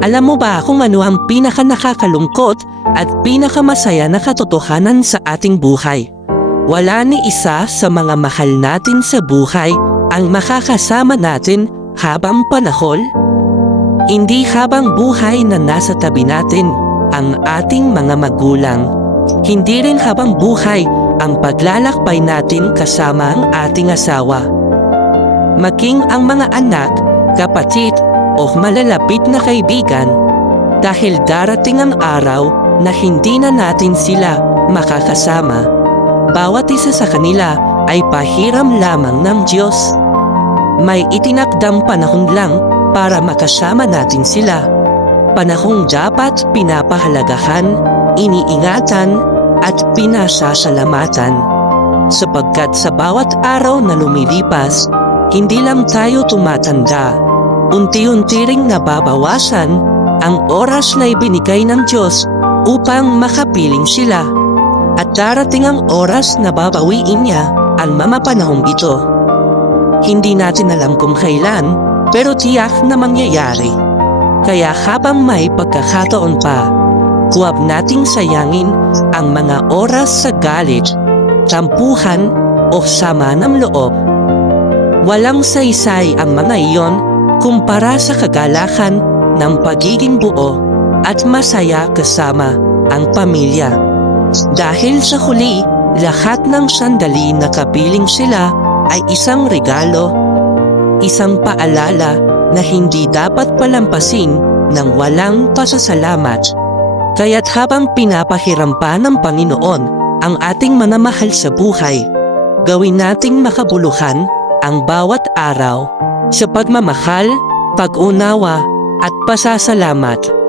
Alam mo ba kung ano ang pinaka-nakakalungkot at pinakamasaya na katotohanan sa ating buhay? Wala ni isa sa mga mahal natin sa buhay ang makakasama natin habang panahon. Hindi habang buhay na nasa tabi natin ang ating mga magulang. Hindi rin habang buhay ang paglalakbay natin kasama ang ating asawa. Maging ang mga anak, kapatid o malalapit na kaibigan, dahil darating ang araw na hindi na natin sila makakasama. Bawat isa sa kanila ay pahiram lamang ng Diyos. May itinakdang panahon lang para makasama natin sila. Panahong dapat pinapahalagahan, iniingatan at pinasasalamatan. Sapagkat sa bawat araw na lumilipas, hindi lang tayo tumatanda, unti-unti ring nababawasan ang oras na ibinigay ng Diyos upang makapiling sila. At darating ang oras na babawiin niya ang mga panahong ito. Hindi natin alam kung kailan, pero tiyak na mangyayari. Kaya habang may pagkakataon pa, huwag nating sayangin ang mga oras sa galit, tampuhan o sama ng loob. Walang saysay ang mga iyon kumpara sa kagalakan ng pagiging buo at masaya kasama ang pamilya. Dahil sa huli, lahat ng sandali na kapiling sila ay isang regalo, isang paalala na hindi dapat palampasin ng walang pasasalamat. Kaya't habang pinapahiram pa ng Panginoon ang ating manamahal sa buhay, gawin nating makabuluhan ang bawat araw sa pagmamahal, pag-unawa at pasasalamat.